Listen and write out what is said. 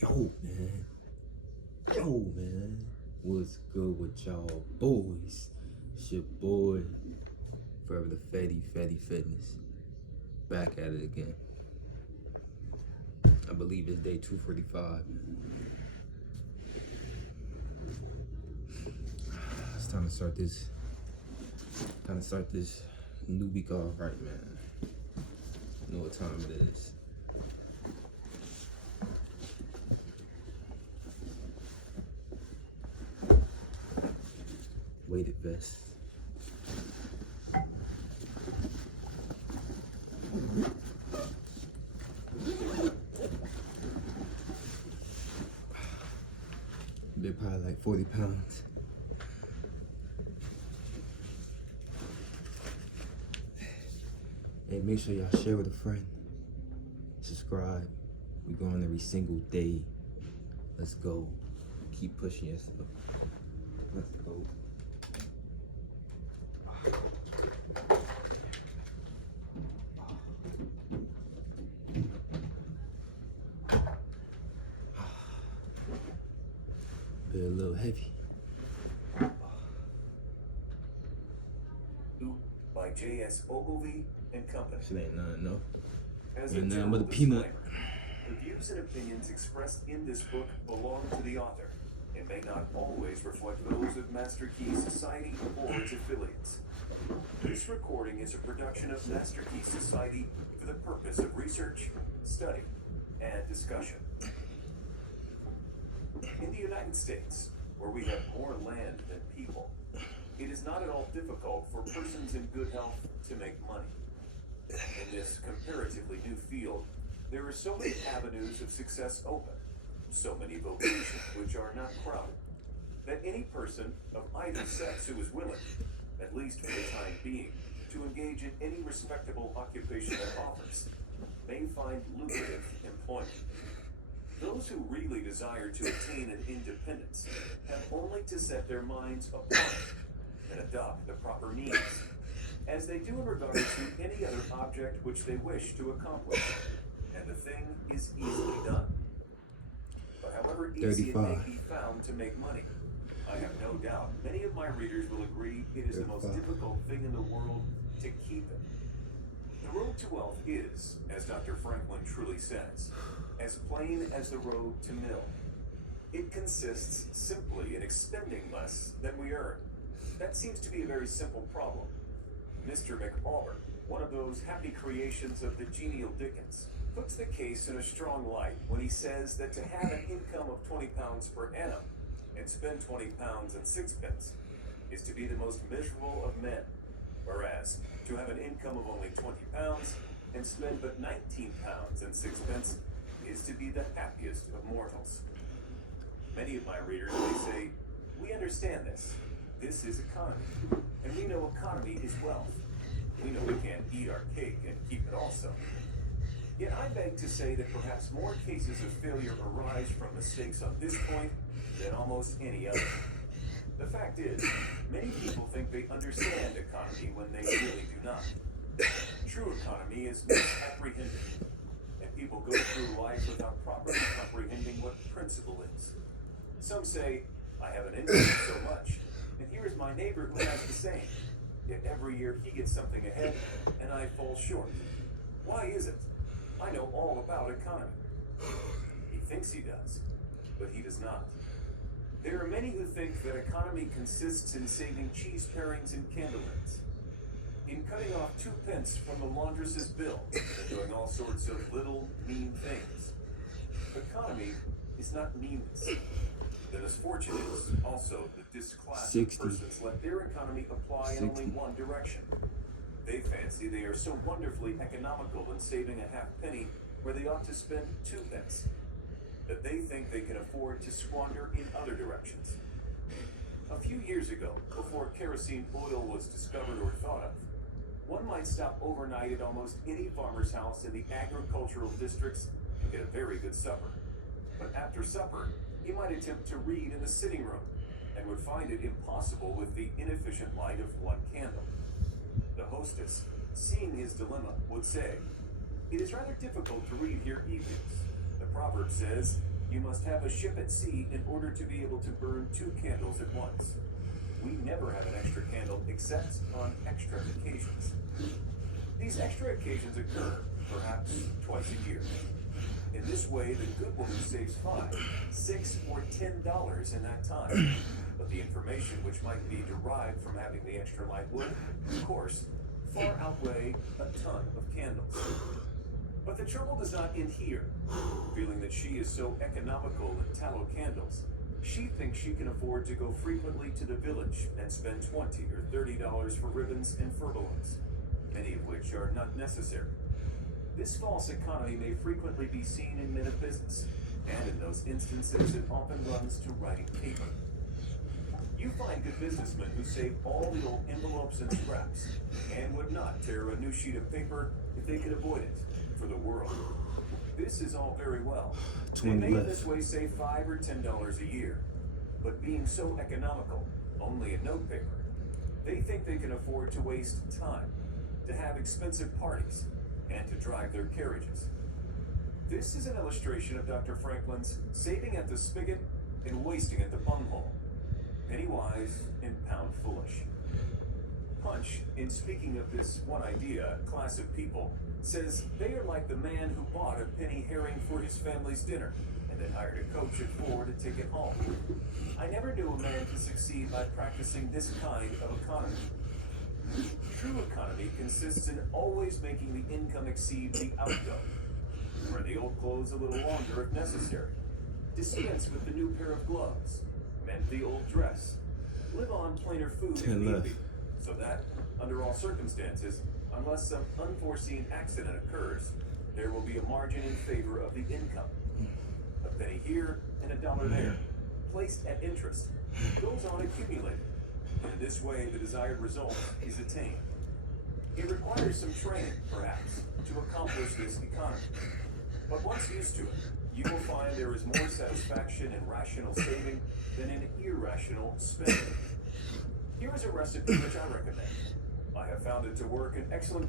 Yo, man. Yo, man. What's good with y'all boys? It's your boy, Forever the Fatty Fitness. Back at it again. I believe it's day 245. It's time to start this. New week off right, man. You know what time it is. Weighted vest. They're probably like 40 pounds. Hey, make sure y'all share with a friend. Subscribe. We go on every single day. Let's go. Keep pushing yourself. Let's go. Been a little heavy. By J.S. Ogilvy and Company. Shit ain't nothing, no. As Ain't a nothing but a disclaimer, peanut. the views and opinions expressed in this book belong to the author and may not always reflect those of Master Key Society or its affiliates. This recording is a production of Master Key Society for the purpose of research, study, and discussion. In the United States, where we have more land than people, it is not at all difficult for persons in good health to make money. In this comparatively new field, there are so many avenues of success open, so many vocations which are not crowded, that any person of either sex who is willing, at least for the time being, to engage in any respectable occupation that offers, may find lucrative employment. Those who really desire to attain an independence have only to set their minds apart and adopt the proper means, as they do in regard to any other object which they wish to accomplish, and the thing is easily done. But however easy it may be found to make money, I have no doubt many of my readers will agree it is the most difficult thing in the world to keep it. The road to wealth is, as Dr. Franklin truly says, as plain as the road to mill. It consists simply in expending less than we earn. That seems to be a very simple problem. Mr. McAuliffe, one of those happy creations of the genial Dickens, puts the case in a strong light when he says that to have an income of 20 pounds per annum and spend 20 pounds and sixpence is to be the most miserable of men, whereas to have an income of only 20 pounds and spend but 19 pounds and sixpence is to be the happiest of mortals. Many of my readers may say, we understand this. This is economy, and we know economy is wealth. We know we can't eat our cake and keep it also. Yet I beg to say that perhaps more cases of failure arise from mistakes on this point than almost any other. The fact is, many people think they understand economy when they really do not. True economy is misapprehended, and people go through life without properly comprehending what principle is. Some say, I have an income of so much, and here is my neighbor who has the same. Yet every year he gets something ahead, and I fall short. Why is it? I know all about economy. He thinks he does, but he does not. There are many who think that economy consists in saving cheese parings and candle ends, in cutting off 2 pence from the laundress's bill, and doing all sorts of little, mean things. Economy is not meanness. The misfortune is also that this class of persons let their economy apply in only one direction. They fancy they are so wonderfully economical in saving a halfpenny where they ought to spend 2 pence, that they think they can afford to squander in other directions. A few years ago, before kerosene oil was discovered or thought of, one might stop overnight at almost any farmer's house in the agricultural districts and get a very good supper. But after supper, he might attempt to read in the sitting room and would find it impossible with the inefficient light of one candle. The hostess, seeing his dilemma, would say, "It is rather difficult to read here evenings. The proverb says, You must have a ship at sea in order to be able to burn 2 candles at once. We never have an extra candle except on extra occasions. These extra occasions occur, perhaps, twice a year. In this way, the good woman saves $5, $6, or $10 in that time. But the information which might be derived from having the extra light would, of course, far outweigh a ton of candles. But the trouble does not end here. Feeling that she is so economical in tallow candles, she thinks she can afford to go frequently to the village and spend $20 or $30 for ribbons and furbelows, many of which are not necessary. This false economy may frequently be seen in men of business, and in those instances it often runs to writing paper. You find good businessmen who save all the old envelopes and scraps, and would not tear a new sheet of paper if they could avoid it for the world. This is all very well. They may in this way save $5 or $10 a year, but being so economical, only in note paper, they think they can afford to waste time, to have expensive parties, and to drive their carriages. This is an illustration of Dr. Franklin's saving at the spigot and wasting at the bunghole. Penny wise and pound foolish. Punch, in speaking of this one idea, class of people, says they are like the man who bought a penny herring for his family's dinner and then hired a coach at 4 to take it home. I never knew a man to succeed by practicing this kind of economy. True economy consists in always making the income exceed the outgo. Wear the old clothes a little longer if necessary. Dispense with the new pair of gloves. Mend the old dress. Live on plainer food if need be, so that, under all circumstances, unless some unforeseen accident occurs, there will be a margin in favor of the income. A penny here and a dollar there, placed at interest, goes on accumulating. And in this way, the desired result is attained. It requires some training, perhaps, to accomplish this economy. But once used to it, you will find there is more satisfaction in rational saving than in irrational spending. Here is a recipe which I recommend. I have found it to work an excellent